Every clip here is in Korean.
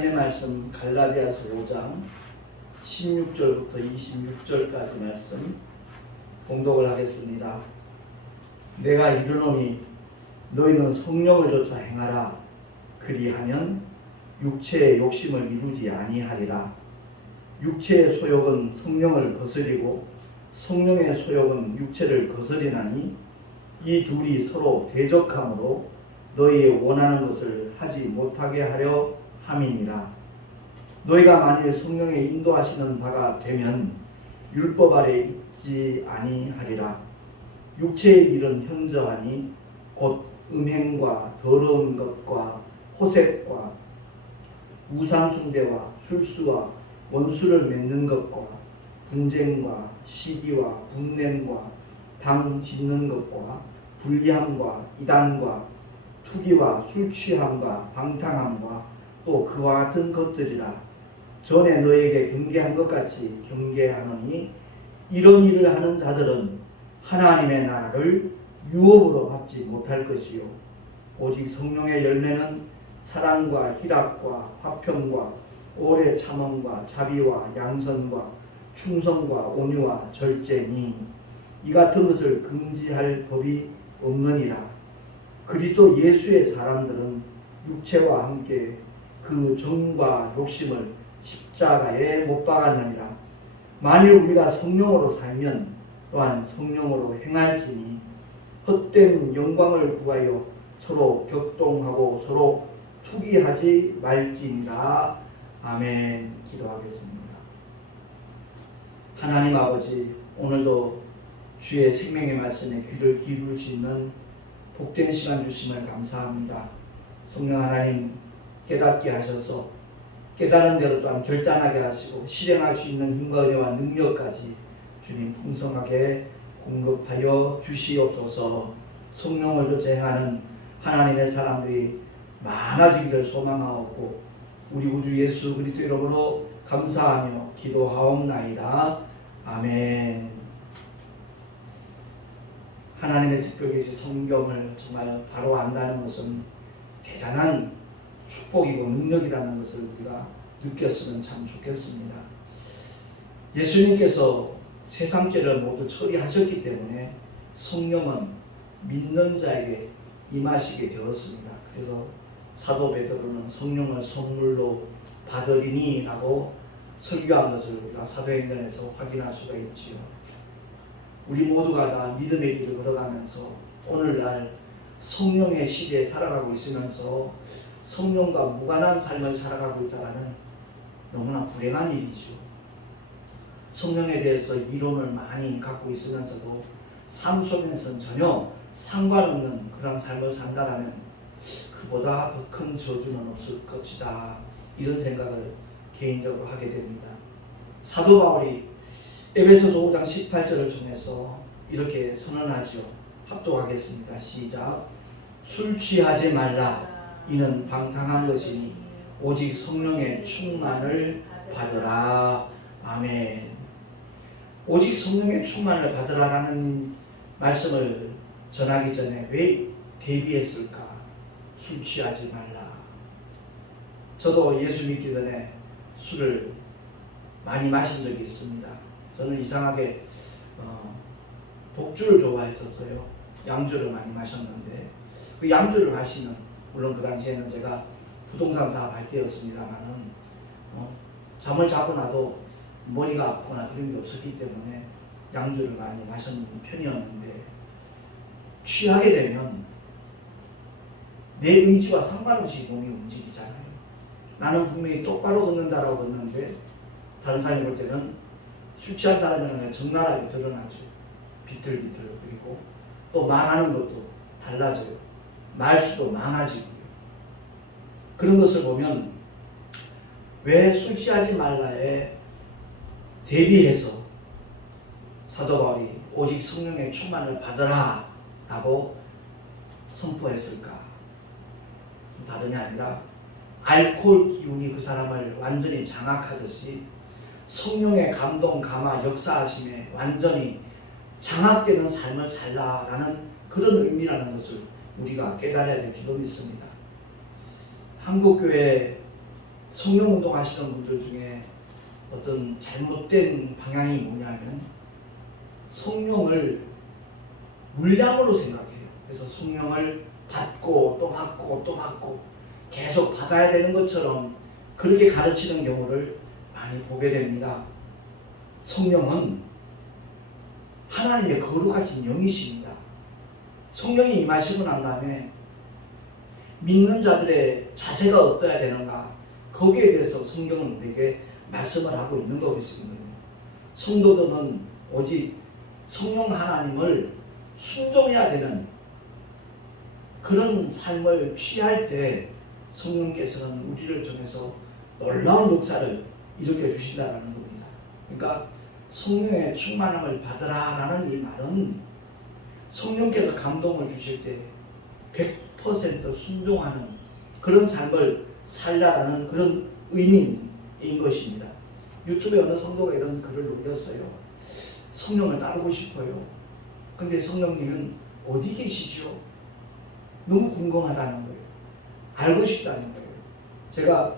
하나님의 말씀 갈라디아서 5장 16절부터 26절까지 말씀 봉독을 하겠습니다. 내가 이르노니 너희는 성령을 좇아 행하라. 그리하면 육체의 욕심을 이루지 아니하리라. 육체의 소욕은 성령을 거스리고 성령의 소욕은 육체를 거스리나니 이 둘이 서로 대적하므로 너희의 원하는 것을 하지 못하게 하려 함이니라. 너희가 만일 성령의 인도하시는 바가 되면 율법 아래 있지 아니하리라. 육체의 일은 현저하니 곧 음행과 더러운 것과 호색과 우상숭배와 술수와 원수를 맺는 것과 분쟁과 시기와 분냄과 당 짓는 것과 불리함과 이단과 투기와 술취함과 방탕함과 또 그와 같은 것들이라. 전에 너에게 경계한 것 같이 경계하노니 이런 일을 하는 자들은 하나님의 나라를 유업으로 받지 못할 것이요 오직 성령의 열매는 사랑과 희락과 화평과 오래 참음과 자비와 양선과 충성과 온유와 절제니 이 같은 것을 금지할 법이 없느니라. 그리스도 예수의 사람들은 육체와 함께 그 정과 욕심을 십자가에 못 박았느니라. 만일 우리가 성령으로 살면 또한 성령으로 행할지니 헛된 영광을 구하여 서로 격동하고 서로 투기하지 말지니라. 아멘. 기도하겠습니다. 하나님 아버지, 오늘도 주의 생명의 말씀에 귀를 기울일 수 있는 복된 시간 주심을 감사합니다. 성령 하나님 깨닫게 하셔서 깨달은 대로 또한 결단하게 하시고 실행할 수 있는 힘과 은혜와 능력까지 주님 풍성하게 공급하여 주시옵소서. 성령을 좇아 행하는 하나님의 사람들이 많아지기를 소망하옵고 우리 구주 예수 그리스도 이름으로 감사하며 기도하옵나이다. 아멘. 하나님의 특별 계시 성경을 정말 바로 안다는 것은 대단한 축복이고 능력이라는 것을 우리가 느꼈으면 참 좋겠습니다. 예수님께서 세상 죄를 모두 처리하셨기 때문에 성령은 믿는 자에게 임하시게 되었습니다. 그래서 사도 베드로는 성령을 선물로 받으리니 라고 설교한 것을 우리가 사도행전에서 확인할 수가 있지요. 우리 모두가 다 믿음의 길을 걸어가면서 오늘날 성령의 시대에 살아가고 있으면서 성령과 무관한 삶을 살아가고 있다는 너무나 불행한 일이죠. 성령에 대해서 이론을 많이 갖고 있으면서도 삶 속에서는 전혀 상관없는 그런 삶을 산다라면 그보다 더 큰 저주는 없을 것이다. 이런 생각을 개인적으로 하게 됩니다. 사도 바울이 에베소서 5장 18절을 통해서 이렇게 선언하죠. 합독하겠습니다. 시작. 술 취하지 말라. 이는 방탕한 것이니 오직 성령의 충만을 받으라. 아멘. 오직 성령의 충만을 받으라라는 말씀을 전하기 전에 왜 대비했을까? 술 취하지 말라. 저도 예수 믿기 전에 술을 많이 마신 적이 있습니다. 저는 이상하게 독주를 좋아했었어요. 양주를 많이 마셨는데 그 양주를 마시는, 물론 그 당시에는 제가 부동산 사업 할 때였습니다만은 잠을 자고 나도 머리가 아프거나 그런 게 없었기 때문에 양주를 많이 마셨는 편이었는데 취하게 되면 내 의지와 상관없이 몸이 움직이잖아요. 나는 분명히 똑바로 걷는다라고 걷는데 다른 사람이 볼 때는 술 취한 사람이라는 게 적나라하게 드러나죠. 비틀비틀. 그리고 또 말하는 것도 달라져요. 말수도 많아지고요. 그런 것을 보면 왜 술 취하지 말라에 대비해서 사도 바울이 오직 성령의 충만을 받으라 라고 선포했을까? 다름이 아니라 알코올 기운이 그 사람을 완전히 장악하듯이 성령의 감동, 감화, 역사하심에 완전히 장악되는 삶을 살라라는 그런 의미라는 것을 우리가 깨달아야 될 줄로 믿습니다. 한국교회 성령 운동하시는 분들 중에 어떤 잘못된 방향이 뭐냐면 성령을 물량으로 생각해요. 그래서 성령을 받고 또 받고 또 받고 계속 받아야 되는 것처럼 그렇게 가르치는 경우를 많이 보게 됩니다. 성령은 하나님의 거룩하신 영이십니다. 성령이 임하시고 난 다음에 믿는 자들의 자세가 어떠해야 되는가, 거기에 대해서 성경은 우리에게 말씀을 하고 있는 것이거든요. 성도들은 오직 성령 하나님을 순종해야 되는 그런 삶을 취할 때 성령께서는 우리를 통해서 놀라운 역사를 일으켜 주신다는 겁니다. 그러니까 성령의 충만함을 받으라라는 이 말은 성령께서 감동을 주실 때 100% 순종하는 그런 삶을 살라라는 그런 의미인 것입니다. 유튜브에 어느 성도가 이런 글을 올렸어요. 성령을 따르고 싶어요. 근데 성령님은 어디 계시죠? 너무 궁금하다는 거예요. 알고 싶다는 거예요. 제가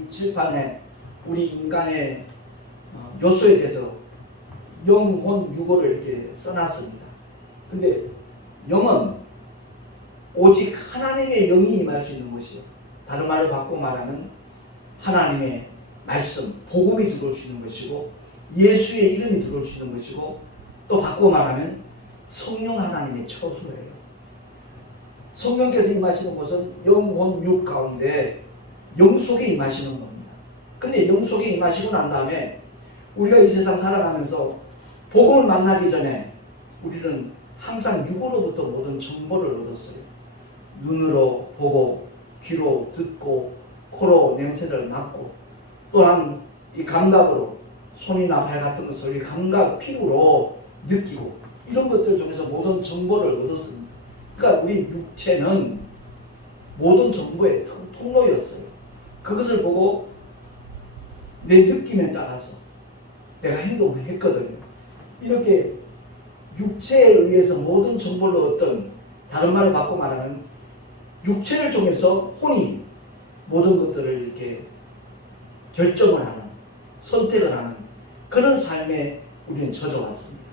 이 칠판에 우리 인간의 요소에 대해서 영혼, 육오를 이렇게 써놨습니다. 근데 영은 오직 하나님의 영이 임할 수 있는 것이요. 다른 말로 바꿔 말하면 하나님의 말씀, 복음이 들어올 수 있는 것이고 예수의 이름이 들어올 수 있는 것이고 또 바꿔 말하면 성령 하나님의 처소예요. 성령께서 임하시는 것은 영혼, 육 가운데 영 속에 임하시는 겁니다. 근데 영 속에 임하시고 난 다음에 우리가 이 세상 살아가면서 복음을 만나기 전에 우리는 항상 육으로부터 모든 정보를 얻었어요. 눈으로 보고 귀로 듣고 코로 냄새를 맡고 또한 이 감각으로 손이나 발 같은 것을 감각, 피부로 느끼고 이런 것들 중에서 모든 정보를 얻었습니다. 그러니까 우리 육체는 모든 정보의 통로였어요. 그것을 보고 내 느낌에 따라서 내가 행동을 했거든요. 이렇게 육체에 의해서 모든 정보를 얻던, 다른 말을 바꿔 말하면 육체를 통해서 혼이 모든 것들을 이렇게 결정을 하는, 선택을 하는 그런 삶에 우리는 젖어왔습니다.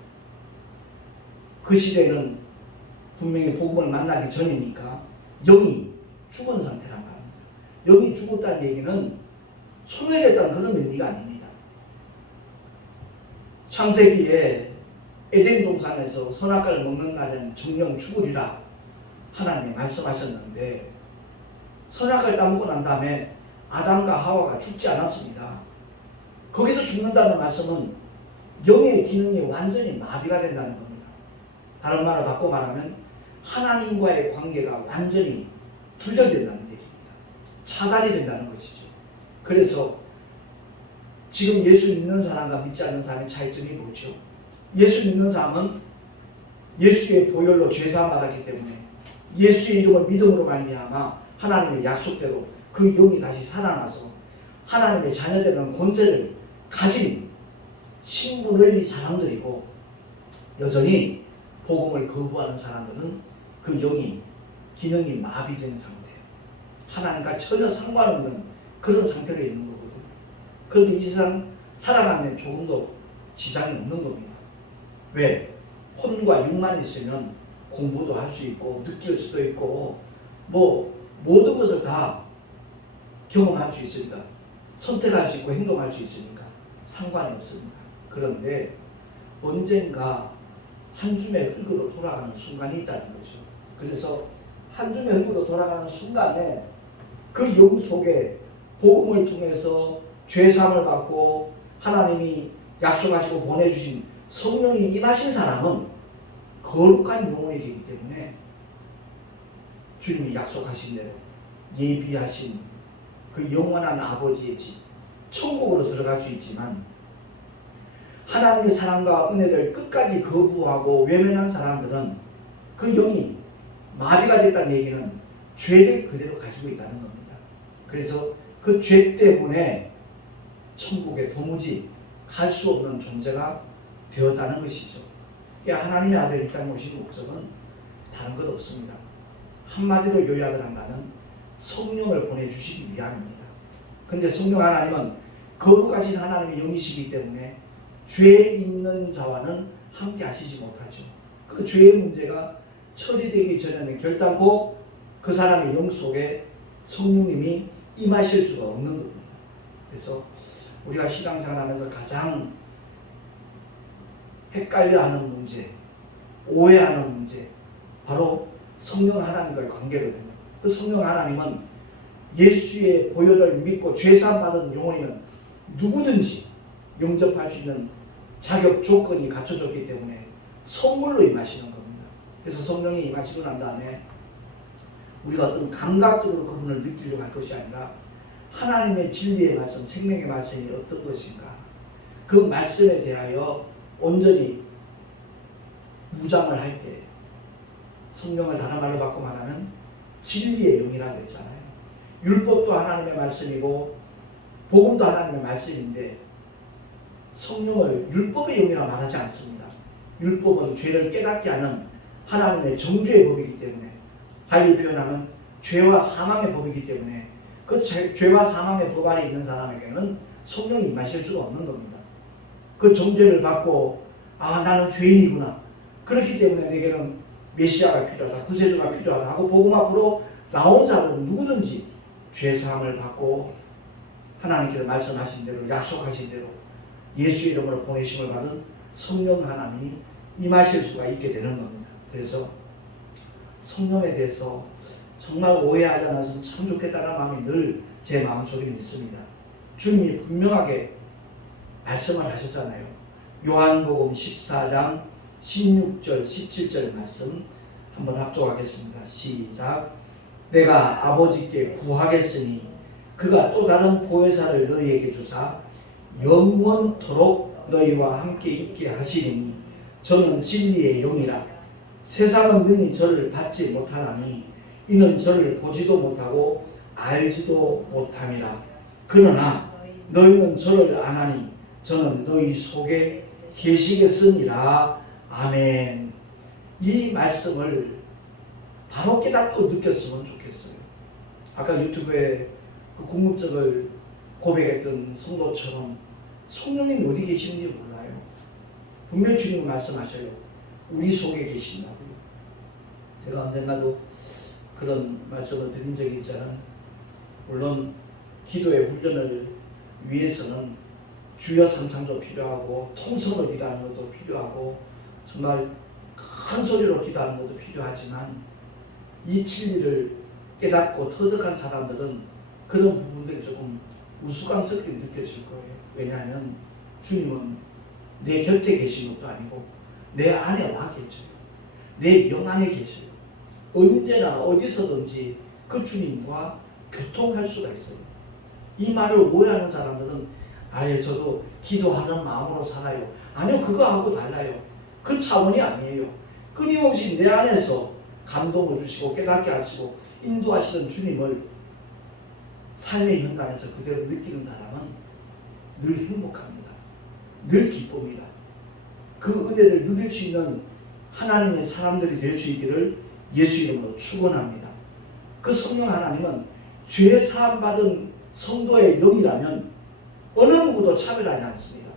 그 시대는 분명히 복음을 만나기 전이니까 영이 죽은 상태란 말입니다. 영이 죽었다는 얘기는 소멸했다는 그런 의미가 아닙니다. 창세기에 에덴 동산에서 선악과를 먹는 날은 정령 죽으리라 하나님이 말씀하셨는데 선악과를 따먹고 난 다음에 아담과 하와가 죽지 않았습니다. 거기서 죽는다는 말씀은 영의 기능이 완전히 마비가 된다는 겁니다. 다른 말로 바꿔 말하면 하나님과의 관계가 완전히 두절된다는 얘기입니다. 차단이 된다는 것이죠. 그래서 지금 예수 믿는 사람과 믿지 않는 사람의 차이점이 뭐죠? 예수 믿는 사람은 예수의 보혈로 죄사함 받았기 때문에 예수의 이름을 믿음으로 말미암아 하나님의 약속대로 그 영이 다시 살아나서 하나님의 자녀되는 권세를 가진 신분의 사람들이고, 여전히 복음을 거부하는 사람들은 그 영이 기능이 마비된 상태예요. 하나님과 전혀 상관없는 그런 상태로 있는 거거든요. 그런데 이 세상 살아가면 조금도 지장이 없는 겁니다. 왜? 혼과 육만 있으면 공부도 할 수 있고 느낄 수도 있고 뭐 모든 것을 다 경험할 수 있으니까, 선택할 수 있고 행동할 수 있으니까 상관이 없습니다. 그런데 언젠가 한 줌의 흙으로 돌아가는 순간이 있다는 거죠. 그래서 한 줌의 흙으로 돌아가는 순간에 그 영 속에 복음을 통해서 죄사함을 받고 하나님이 약속하시고 보내주신 성령이 임하신 사람은 거룩한 영혼이 되기 때문에 주님이 약속하신 대로 예비하신 그 영원한 아버지의 집, 천국으로 들어갈 수 있지만, 하나님의 사랑과 은혜를 끝까지 거부하고 외면한 사람들은 그 영이 마비가 됐다는 얘기는 죄를 그대로 가지고 있다는 겁니다. 그래서 그 죄 때문에 천국에 도무지 갈 수 없는 존재가 되었다는 것이죠. 하나님의 아들 이 땅에 오신 목적은 다른 것 없습니다. 한마디로 요약을 한다면 성령을 보내주시기 위함입니다. 근데 성령 하나님은 거룩하신 하나님의 영이시기 때문에 죄 있는 자와는 함께 하시지 못하죠. 그 죄의 문제가 처리되기 전에는 결단코 그 사람의 영 속에 성령님이 임하실 수가 없는 겁니다. 그래서 우리가 신앙생활하면서 가장 헷갈려하는 문제, 오해하는 문제, 바로 성령 하나님과의 관계거든요. 그 성령 하나님은 예수의 보혈을 믿고 죄사함 받은 영혼이면 누구든지 영접할 수 있는 자격 조건이 갖춰졌기 때문에 선물로 임하시는 겁니다. 그래서 성령이 임하시고 난 다음에 우리가 어떤 감각적으로 그분을 느끼려고 할 것이 아니라 하나님의 진리의 말씀, 생명의 말씀이 어떤 것인가, 그 말씀에 대하여 온전히 무장을 할 때, 성령을 다른 말로 바꿔 말하면 진리의 영이라고 했잖아요. 율법도 하나님의 말씀이고 복음도 하나님의 말씀인데 성령을 율법의 영이라 말하지 않습니다. 율법은 죄를 깨닫게 하는 하나님의 정죄의 법이기 때문에, 달리 표현하면 죄와 사망의 법이기 때문에 그 죄와 사망의 법 안에 있는 사람에게는 성령이 임하실 수가 없는 겁니다. 그 정죄를 받고 나는 죄인이구나, 그렇기 때문에 내게는 메시아가 필요하다, 구세주가 필요하다 하고 복음 앞으로 나온 자들은 누구든지 죄사함을 받고 하나님께서 말씀하신 대로, 약속하신 대로 예수의 이름으로 보내심을 받은 성령 하나님이 임하실 수가 있게 되는 겁니다. 그래서 성령에 대해서 정말 오해하지 않았으면 참 좋겠다는 마음이 늘 제 마음속에 있습니다. 주님이 분명하게 말씀을 하셨잖아요. 요한복음 14장 16절 17절 말씀 한번 합독하겠습니다. 시작. 내가 아버지께 구하겠으니 그가 또 다른 보혜사를 너희에게 주사 영원토록 너희와 함께 있게 하시리니 저는 진리의 영이라. 세상은 능히 저를 받지 못하나니 이는 저를 보지도 못하고 알지도 못함이라. 그러나 너희는 저를 아나니 저는 너희 속에 계시겠으니라. 아멘. 이 말씀을 바로 깨닫고 느꼈으면 좋겠어요. 아까 유튜브에 그 궁금증을 고백했던 성도처럼 성령님이 어디 계시는지 몰라요. 분명히 주님은 말씀하셔요. 우리 속에 계신다고요. 제가 언젠가도 그런 말씀을 드린 적이 있잖아요. 물론 기도의 훈련을 위해서는 주여 삼창도 필요하고 통성으로 기도하는 것도 필요하고 정말 큰 소리로 기도하는 것도 필요하지만 이 진리를 깨닫고 터득한 사람들은 그런 부분들이 조금 우스꽝스럽게 느껴질 거예요. 왜냐하면 주님은 내 곁에 계신 것도 아니고 내 안에 와 계셔요. 내 영 안에 계셔요. 언제나 어디서든지 그 주님과 교통할 수가 있어요. 이 말을 오해하는 사람들은 아예 저도 기도하는 마음으로 살아요. 아니요, 그거하고 달라요. 그 차원이 아니에요. 끊임없이 내 안에서 감동을 주시고 깨닫게 하시고 인도하시는 주님을 삶의 현장에서 그대로 느끼는 사람은 늘 행복합니다. 늘 기쁩니다. 그 은혜를 누릴 수 있는 하나님의 사람들이 될 수 있기를 예수 이름으로 축원합니다. 그 성령 하나님은 죄 사함 받은 성도의 영이라면 어느 누구도 차별하지 않습니다.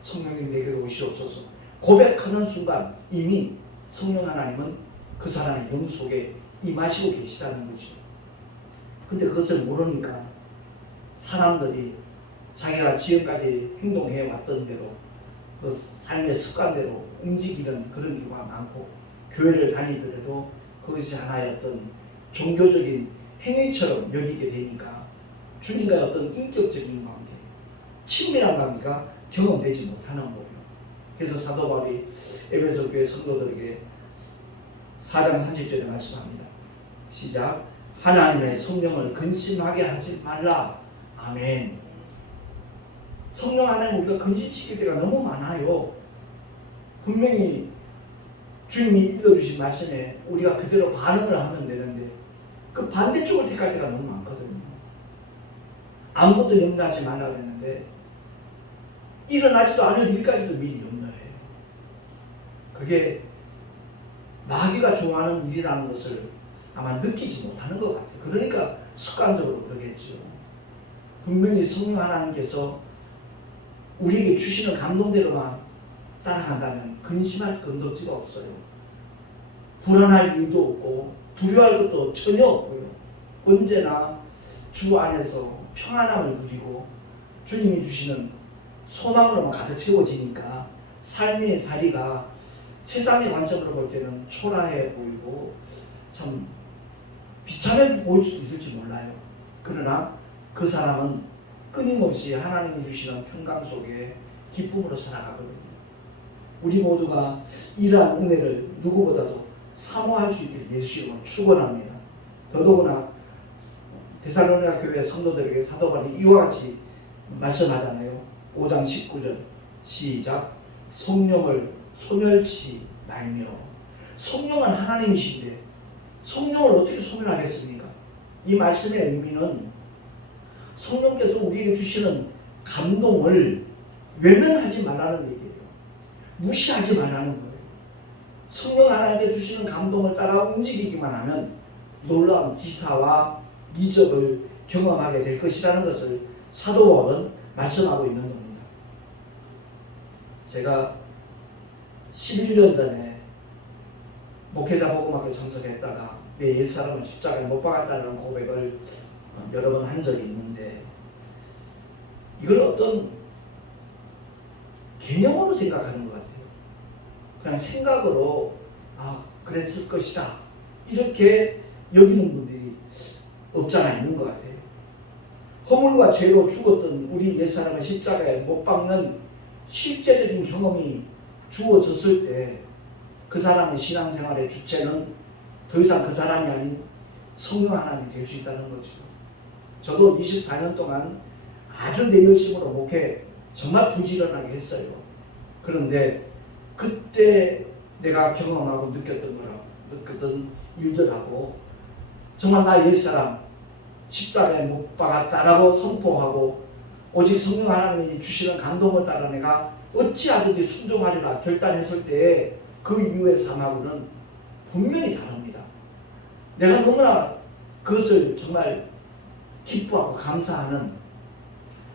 성령님 내게로 오시옵소서 고백하는 순간 이미 성령 하나님은 그 사람의 영 속에 임하시고 계시다는 거죠. 근데 그것을 모르니까 사람들이 자기가 지금까지 행동해 왔던 대로 그 삶의 습관대로 움직이는 그런 경우가 많고, 교회를 다니더라도 그것이 하나의 어떤 종교적인 행위처럼 여기게 되니까 주님과의 어떤 인격적인 관계, 친밀한 관계가 경험되지 못하는 거예요. 그래서 사도 바울이 에베소 교회 성도들에게 4장 30절에 말씀합니다. 시작. 하나님의 성령을 근심하게 하지 말라. 아멘. 성령 하나님 우리가 근심시킬 때가 너무 많아요. 분명히 주님이 읽어주신 말씀에 우리가 그대로 반응을 하면 되는데 그 반대쪽을 택할 때가 너무 많거든요. 아무것도 염려하지 말라고 했는데 일어나지도 않을 일까지도 미리 염려해요. 그게 마귀가 좋아하는 일이라는 것을 아마 느끼지 못하는 것 같아요. 그러니까 습관적으로 그러겠죠. 분명히 성령 하나님께서 우리에게 주시는 감동대로만 따라간다면 근심할 건덕지가 없어요. 불안할 이유도 없고 두려워할 것도 전혀 없고요. 언제나 주 안에서 평안함을 누리고 주님이 주시는 소망으로만 가득 채워지니까 삶의 자리가 세상의 관점으로 볼 때는 초라해 보이고 참 비참해 보일 수도 있을지 몰라요. 그러나 그 사람은 끊임없이 하나님이 주시는 평강 속에 기쁨으로 살아가거든요. 우리 모두가 이러한 은혜를 누구보다도 사모할 수 있기를 예수 이름으로 축원합니다. 더더구나 데살로니가 교회 성도들에게 사도 바울이 이와 같이 말씀하잖아요. 5장 19절 시작. 성령을 소멸치 말며. 성령은 하나님이신데 성령을 어떻게 소멸하겠습니까? 이 말씀의 의미는 성령께서 우리에게 주시는 감동을 외면하지 말라는 얘기예요. 무시하지 말라는 거예요. 성령 하나님께 주시는 감동을 따라 움직이기만 하면 놀라운 기사와 이적을 경험하게 될 것이라는 것을 사도 바울은 말씀하고 있는 겁니다. 제가 11년 전에 목회자 복음학교 정석했다가 내 옛사람을 십자가에 못 박았다는 고백을 여러 번 한 적이 있는데 이걸 어떤 개념으로 생각하는 것 같아요. 그냥 생각으로 그랬을 것이다 이렇게 여기는 분들이 없잖아 있는 것 같아요. 허물과 죄로 죽었던 우리 옛사람을 십자가에 못 박는 실제적인 경험이 주어졌을 때 그 사람의 신앙생활의 주체는 더 이상 그 사람이 아닌 성령 하나님이 될 수 있다는 거죠. 저도 24년 동안 아주 내 열심으로 목회 정말 부지런하게 했어요. 그런데 그때 내가 경험하고 느꼈던 일들하고 정말 나 옛사람 십자가에 못 박았다라고 선포하고 오직 성령 하나님이 주시는 감동을 따라 내가 어찌하든지 순종하리라 결단했을 때에 그 이후의 삶하고는 분명히 다릅니다. 내가 너무나 그것을 정말 기뻐하고 감사하는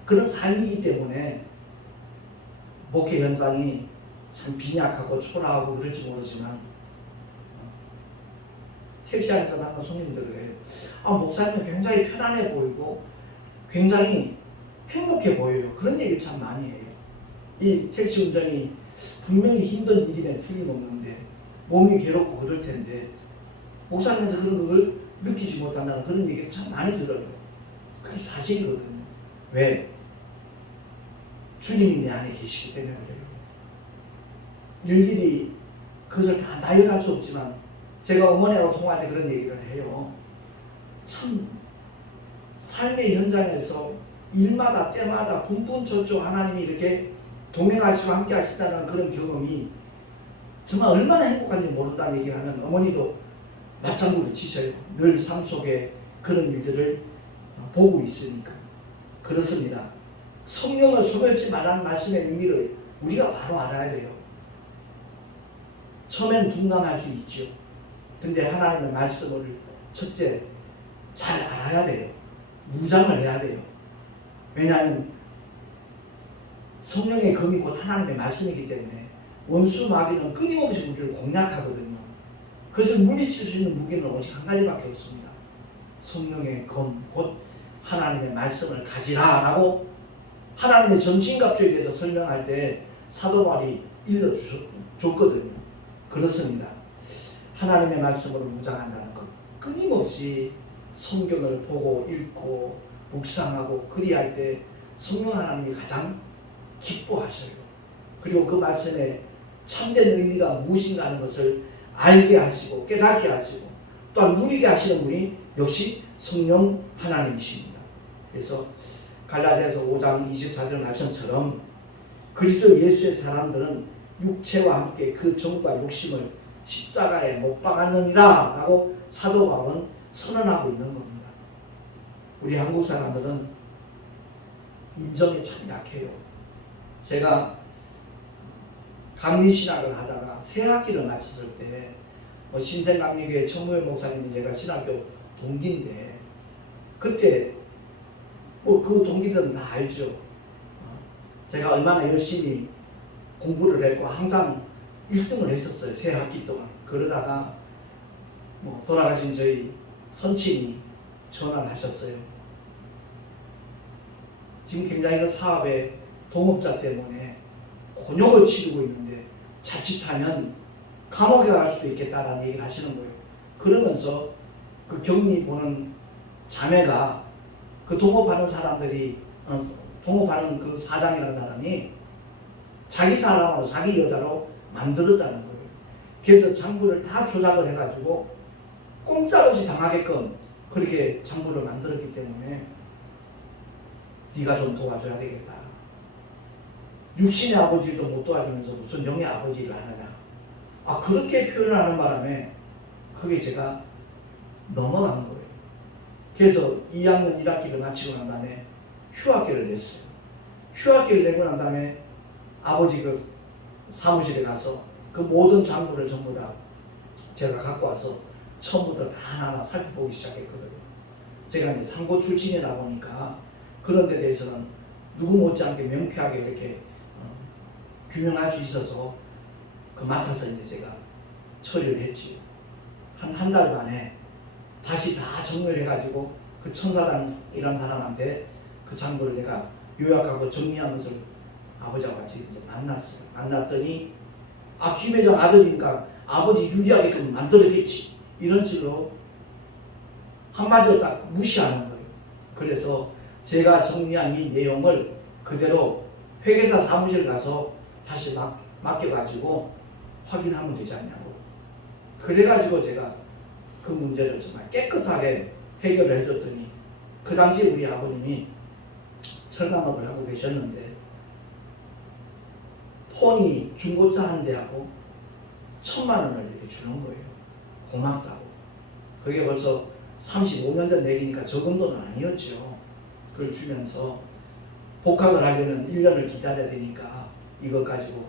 그런 삶이기 때문에 목회 현장이 참 빈약하고 초라하고 그럴지 모르지만 택시 안에서 만난 손님들을 목사님은 굉장히 편안해 보이고 굉장히 행복해 보여요. 그런 얘기를 참 많이 해요. 이 택시 운전이 분명히 힘든 일임에 틀림없는데 몸이 괴롭고 그럴 텐데 목사님에서 그런 걸 느끼지 못한다는 그런 얘기를 참 많이 들어요. 그게 사실이거든요. 왜? 주님이 내 안에 계시기 때문에 그래요. 일일이 그것을 다 나열할 수 없지만 제가 어머니하고 통화할 때 그런 얘기를 해요. 참 삶의 현장에서 일마다 때마다 분분초초 하나님이 이렇게 동행하시고 함께 하시다는 그런 경험이 정말 얼마나 행복한지 모른다는 얘기를 하면 어머니도 맞장구를 치셔요. 늘 삶 속에 그런 일들을 보고 있으니까. 그렇습니다. 성령을 소멸치 말라는 말씀의 의미를 우리가 바로 알아야 돼요. 처음엔 둔감할 수 있죠. 근데 하나님의 말씀을 첫째 잘 알아야 돼요. 무장을 해야 돼요. 왜냐하면 성령의 검이 곧 하나님의 말씀이기 때문에 원수 마귀는 끊임없이 우리를 공략하거든요. 그것을 물리칠 수 있는 무기는 오직 한 가지밖에 없습니다. 성령의 검, 곧 하나님의 말씀을 가지라 라고 하나님의 전신갑주에 대해서 설명할 때 사도 바울이 일러줬거든요. 그렇습니다. 하나님의 말씀으로 무장한다는 것. 끊임없이 성경을 보고 읽고 묵상하고 그리할 때 성령 하나님이 가장 기뻐하셔요. 그리고 그 말씀에 참된 의미가 무엇인가 하는 것을 알게 하시고 깨닫게 하시고 또한 누리게 하시는 분이 역시 성령 하나님이십니다. 그래서 갈라디아서 5장 24절 말씀처럼 그리스도 예수의 사람들은 육체와 함께 그 정과 욕심을 십자가에 못 박았느니라 라고 사도 바울은 선언하고 있는 겁니다. 우리 한국 사람들은 인정에 참 약해요. 제가 감리신학을 하다가 새 학기를 마쳤을 때 신생감리교회 청무회 목사님이 제가 신학교 동기인데 그때 뭐 그 동기들은 다 알죠. 제가 얼마나 열심히 공부를 했고 항상 1등을 했었어요. 새 학기 동안. 그러다가 뭐 돌아가신 저희 선친이 전화를 하셨어요. 지금 굉장히 그 사업에 동업자 때문에 곤욕을 치르고 있는데 자칫하면 감옥에 갈 수도 있겠다라는 얘기를 하시는 거예요. 그러면서 그 격리 보는 자매가 그 동업하는 사람들이 동업하는 그 사장이라는 사람이 자기 사람으로 자기 여자로 만들었다는 거예요. 그래서 장부를 다 조작을 해가지고 꼼짝없이 당하게끔 그렇게 장부를 만들었기 때문에 네가 좀 도와줘야 되겠다. 육신의 아버지도 못 도와주면서 무슨 영의 아버지를 하느냐. 그렇게 표현하는 바람에 그게 제가 넘어간 거예요. 그래서 2학년 1학기를 마치고 난 다음에 휴학기를 냈어요. 휴학기를 내고 난 다음에 아버지 그 사무실에 가서 그 모든 장부를 전부 다 제가 갖고 와서 처음부터 다 하나하나 살펴보기 시작했거든요. 제가 이제 상고 출신이다 보니까 그런 데 대해서는 누구 못지않게 명쾌하게 이렇게 규명할 수 있어서 그 맡아서 이제 제가 처리를 했지. 한 달 만에 다시 다 정리를 해가지고 그 천사장이라는 사람한테 그 장부를 내가 요약하고 정리한 것을 아버지와 같이 이제 만났어요. 만났더니 김 회장 아들이니까 아버지 유리하게끔 만들었겠지. 이런 식으로 한마디로 딱 무시하는 거예요. 그래서 제가 정리한 이 내용을 그대로 회계사 사무실 가서 다시 맡겨가지고 확인하면 되지 않냐고. 그래가지고 제가 그 문제를 정말 깨끗하게 해결을 해줬더니 그 당시 우리 아버님이 철강업을 하고 계셨는데 폰이 중고차 한 대하고 1,000만 원을 이렇게 주는 거예요. 고맙다고. 그게 벌써 35년 전 얘기니까 적은 돈은 아니었죠. 그걸 주면서 복학을 하려면 1년을 기다려야 되니까 이것 가지고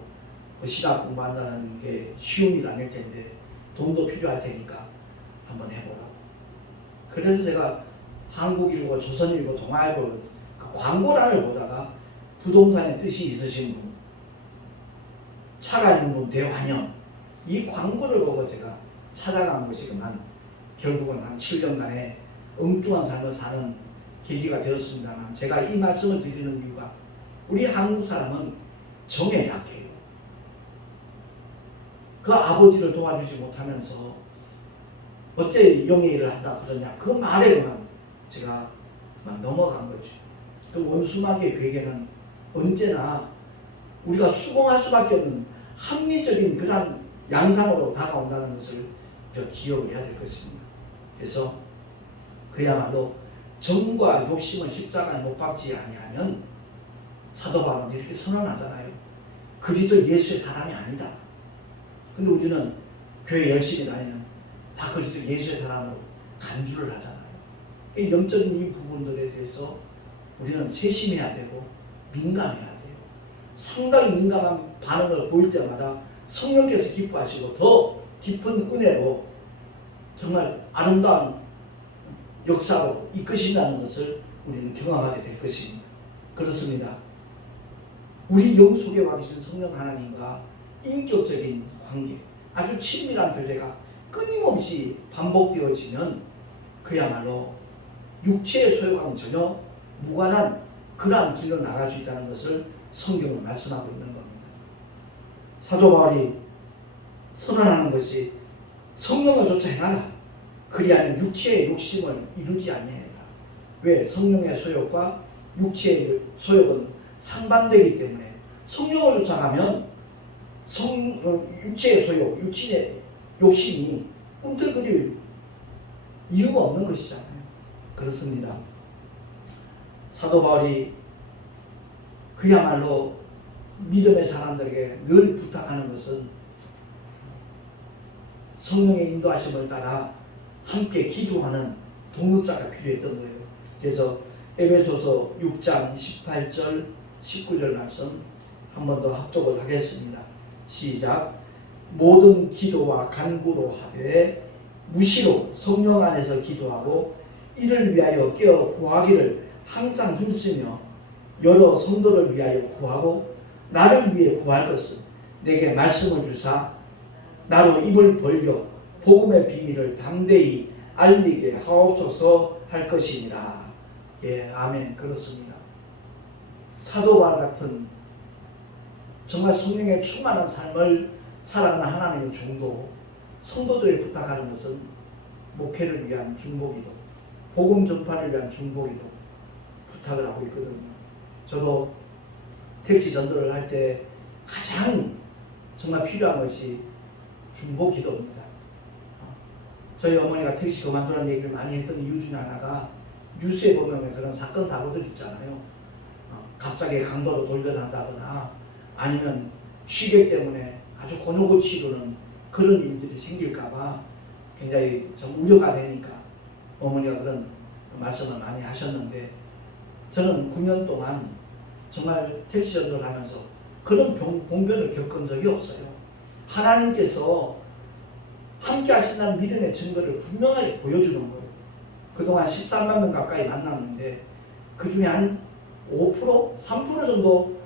그 신학 공부한다는 게 쉬운 일 아닐 텐데 돈도 필요할 테니까 한번 해보라고. 그래서 제가 한국일보, 조선일보, 동아일보 그 광고란을 보다가 부동산에 뜻이 있으신 분, 차가 있는 분 대환영, 이 광고를 보고 제가 찾아간 것이지만 결국은 한 7년간의 엉뚱한 삶을 사는 계기가 되었습니다만, 제가 이 말씀을 드리는 이유가 우리 한국 사람은 정에 약해요. 그 아버지를 도와주지 못하면서 어째 영의 일을 한다 그러냐, 그 말에만 제가 그만 넘어간 거죠. 그 원수마귀의 괴계는 언제나 우리가 수긍할 수밖에 없는 합리적인 그런 양상으로 다가온다는 것을 기억을 해야 될 것입니다. 그래서 그야말로 정과 욕심을 십자가에 못 박지 아니하면 사도 바울은 이렇게 선언하잖아요. 그리스도 예수의 사람이 아니다. 근데 우리는 교회 열심히 다니는 다 그리스도 예수의 사람으로 간주를 하잖아요. 영적인 이 부분들에 대해서 우리는 세심해야 되고 민감해야 돼요. 상당히 민감한 반응을 보일 때마다 성령께서 기뻐하시고 더 깊은 은혜로 정말 아름다운 역사로 이끄신다는 것을 우리는 경험하게 될 것입니다. 그렇습니다. 우리 영 속에 와 계신 성령 하나님과 인격적인 관계, 아주 친밀한 교제가 끊임없이 반복되어지면 그야말로 육체의 소욕과는 전혀 무관한 그러한 길로 나갈 수 있다는 것을 성경은 말씀하고 있는 겁니다. 사도 바울이 선언하는 것이 성령을 쫓아 행하라. 그리하면 육체의 욕심을 이루지 아니하리라. 왜? 성령의 소욕과 육체의 소욕은 상반되기 때문에 성령을 쫓아가면 육체의 소욕, 육신의 욕심이 꿈틀거릴 이유가 없는 것이잖아요. 그렇습니다. 사도 바울이 그야말로 믿음의 사람들에게 늘 부탁하는 것은 성령의 인도하심을 따라 함께 기도하는 동역자가 필요했던 거예요. 그래서 에베소서 6장 18절 19절 말씀 한 번 더 합독을 하겠습니다. 시작. 모든 기도와 간구로 하되 무시로 성령 안에서 기도하고 이를 위하여 깨어 구하기를 항상 힘쓰며 여러 성도를 위하여 구하고 나를 위해 구할 것은 내게 말씀을 주사 나로 입을 벌려 복음의 비밀을 담대히 알리게 하옵소서 할 것이니라. 예, 아멘. 그렇습니다. 사도와 같은 정말 성령의 충만한 삶을 살아가는 하나님의 종도, 성도들이 부탁하는 것은 목회를 위한 중보기도, 복음 전파를 위한 중보기도 부탁을 하고 있거든요. 저도 택시 전도를 할 때 가장 정말 필요한 것이 중보기도입니다. 저희 어머니가 택시 그만두라는 얘기를 많이 했던 이유 중에 하나가 뉴스에 보면 그런 사건 사고들 있잖아요. 갑자기 강도로 돌변한다거나 아니면 취객 때문에 아주 곤욕을 치르는 그런 일들이 생길까봐 굉장히 좀 우려가 되니까 어머니가 그런 말씀을 많이 하셨는데, 저는 9년 동안 정말 택시 전도를 하면서 그런 봉변을 겪은 적이 없어요. 하나님께서 함께 하신다는 믿음의 증거를 분명하게 보여주는 거예요. 그동안 13만 명 가까이 만났는데 그 중에 한 5%? 3% 정도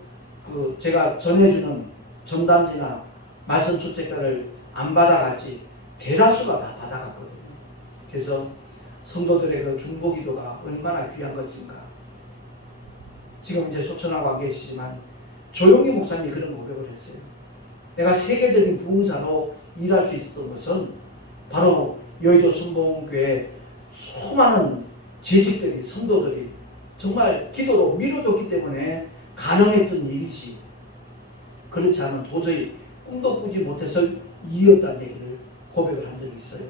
제가 전해주는 전단지나 말씀 수책자를 안 받아갔지 대다수가 다 받아갔거든요. 그래서 성도들의 그 중보기도가 얼마나 귀한 것인가. 지금 이제 소천하고 와 계시지만 조용히 목사님이 그런 고백을 했어요. 내가 세계적인 부흥사로 일할 수 있었던 것은 바로 여의도 순복음교회 수많은 재직들이, 성도들이 정말 기도로 밀어줬기 때문에 가능했던 일이지, 그렇지 않으면 도저히 꿈도 꾸지 못해서 이었다는 얘기를 고백을 한 적이 있어요.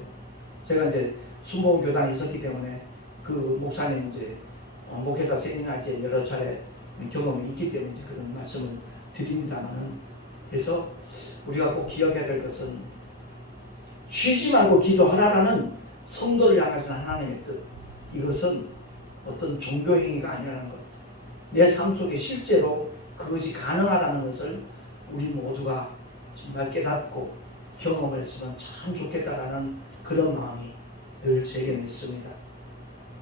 제가 이제 순복음교단에 있었기 때문에 그 목사님 이제 목회자 세미나 때 여러 차례 경험이 있기 때문에 그런 말씀을 드립니다만, 그래서 우리가 꼭 기억해야 될 것은 쉬지 말고 기도하라라는 성도를 향하신 하나님의 뜻, 이것은 어떤 종교행위가 아니라는 것, 내 삶 속에 실제로 그것이 가능하다는 것을 우리 모두가 정말 깨닫고 경험을 했으면 참 좋겠다라는 그런 마음이 늘 제게는 있습니다.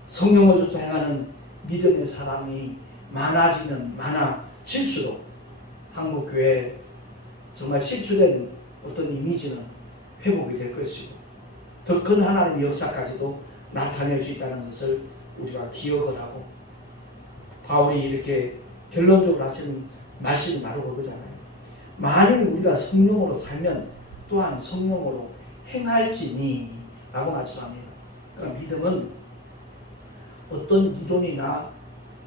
성령을 쫓아 행하는 믿음의 사람이 많아지면 많아질수록 한국교회 정말 실추된 어떤 이미지는 회복이 될 것이고 더 큰 하나님의 역사까지도 나타낼 수 있다는 것을 우리가 기억을 하고, 바울이 이렇게 결론적으로 하신 말씀이 바로 그거잖아요. 만일 우리가 성령으로 살면 또한 성령으로 행할지니 라고 말씀합니다. 그러니까 믿음은 어떤 이론이나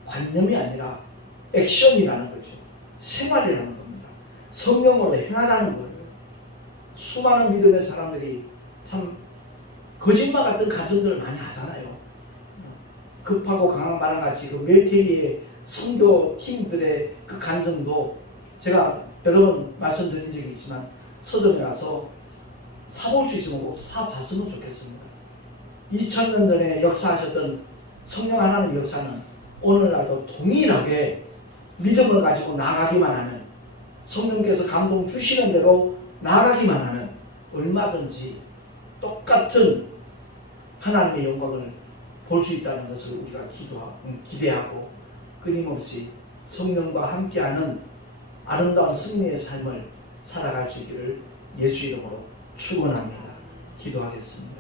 관념이 아니라 액션이라는 거죠. 생활이라는 겁니다. 성령으로 행하라는 거예요. 수많은 믿음의 사람들이 참 거짓말 같은 가정들을 많이 하잖아요. 급하고 강한 말과 같이 그 멜테리의 선교팀들의 그 간증도 제가 여러 번 말씀드린 적이 있지만 서점에 가서 사볼 수 있으면 꼭 사봤으면 좋겠습니다. 2000년 전에 역사하셨던 성령 하나님의 역사는 오늘날도 동일하게 믿음을 가지고 나가기만 하면, 성령께서 감동 주시는 대로 나가기만 하면 얼마든지 똑같은 하나님의 영광을 볼 수 있다는 것을 우리가 기대하고 끊임없이 성령과 함께하는 아름다운 승리의 삶을 살아갈 수 있기를 예수 이름으로 축원합니다. 기도하겠습니다.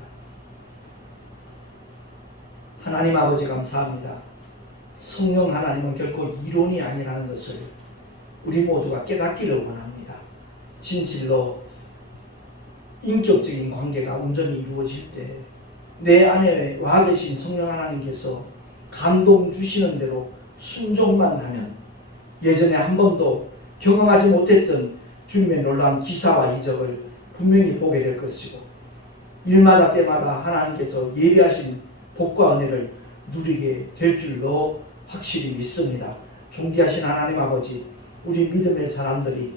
하나님 아버지 감사합니다. 성령 하나님은 결코 이론이 아니라는 것을 우리 모두가 깨닫기를 원합니다. 진실로 인격적인 관계가 온전히 이루어질 때 내 안에 와 계신 성령 하나님께서 감동 주시는 대로 순종만 하면 예전에 한 번도 경험하지 못했던 주님의 놀라운 기사와 이적을 분명히 보게 될 것이고, 일마다 때마다 하나님께서 예비하신 복과 은혜를 누리게 될 줄로 확실히 믿습니다. 존귀하신 하나님 아버지, 우리 믿음의 사람들이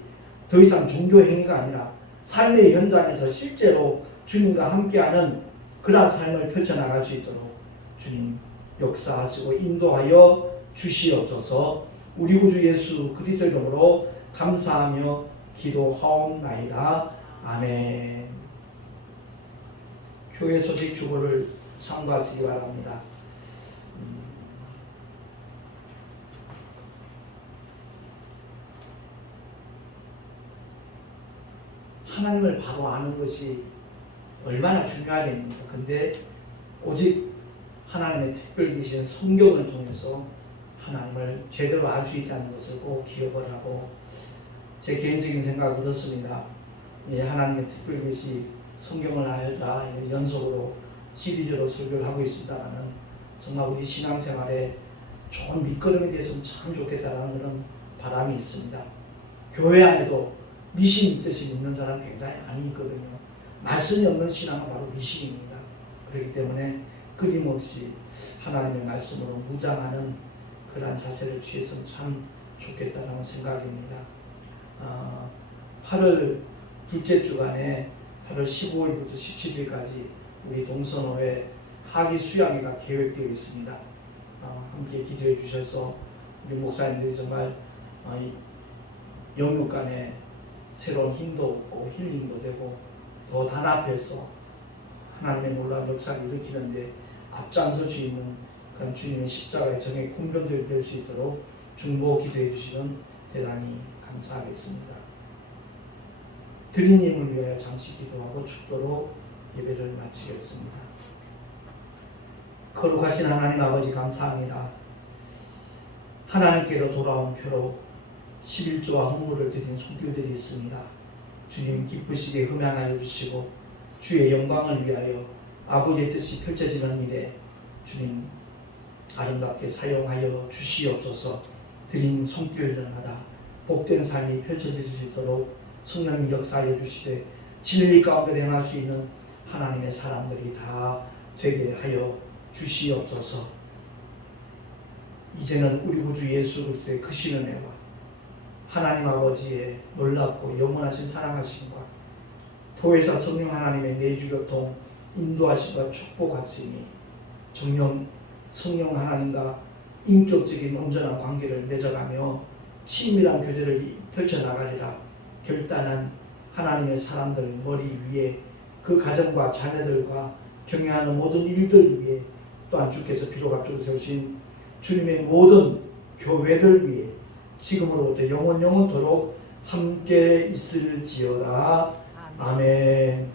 더 이상 종교 행위가 아니라 삶의 현장에서 실제로 주님과 함께하는 그러한 삶을 펼쳐나갈 수 있도록 주님 역사하시고 인도하여 주시옵소서. 우리 구주 예수 그리스도 이름으로 감사하며 기도하옵나이다. 아멘. 교회 소식 주보를 참고하시기 바랍니다. 하나님을 바로 아는 것이 얼마나 중요하겠습니까? 근데 오직 하나님의 특별 계신 성경을 통해서 하나님을 제대로 알 수 있다는 것을 꼭 기억을 하고, 제 개인적인 생각은 그렇습니다. 하나님의 특별 계신 성경을 알자 연속으로 시리즈로 설교를 하고 있습니다만은 정말 우리 신앙생활에 좋은 밑거름이 되었으면 참 좋겠다라는 그런 바람이 있습니다. 교회 안에도 미신 있듯이 믿는 사람 굉장히 많이 있거든요. 말씀이 없는 신앙은 바로 미신입니다. 그렇기 때문에 끊임없이 하나님의 말씀으로 무장하는 그러한 자세를 취했으면 참 좋겠다는 생각입니다. 8월 둘째 주간에 8월 15일부터 17일까지 우리 동선호회 하기 수양회가 계획되어 있습니다. 함께 기도해 주셔서 우리 목사님들이 정말 영육 간에 새로운 힘도 얻고 힐링도 되고 더 단합해서 하나님의 놀라운 역사를 일으키는데 앞장설 수 있는 그런 주님의 십자가의 정의 군병들이 될 수 있도록 중보 기도해 주시면 대단히 감사하겠습니다. 드린 힘을 위하여 잠시 기도하고 축도로 예배를 마치겠습니다. 거룩하신 하나님 아버지 감사합니다. 하나님께로 돌아온 표로 11조와 헌물을 드린 손길들이 있습니다. 주님 기쁘시게 흠양하여 주시고 주의 영광을 위하여 아버지의 뜻이 펼쳐지는 일에 주님 아름답게 사용하여 주시옵소서. 드린 손길들마다 복된 삶이 펼쳐질 수 있도록 성령 역사하여 주시되 진리 가운데 행할 수 있는 하나님의 사람들이 다 되게 하여 주시옵소서. 이제는 우리 구주 예수 그리스도의 크신 은혜와 하나님 아버지의 놀랍고 영원하신 사랑하심과 보혜사 성령 하나님의 내주교통 인도하심과 축복하시니 정령 성령 하나님과 인격적인 온전한 관계를 맺어가며 친밀한 교제를 펼쳐나가리라. 결단한 하나님의 사람들 머리 위에 그 가정과 자녀들과 경영하는 모든 일들 위에 또한 주께서 비록 앞쪽에 세우신 주님의 모든 교회들 위에 지금으로부터 영원토록 함께 있을지어다. 아멘.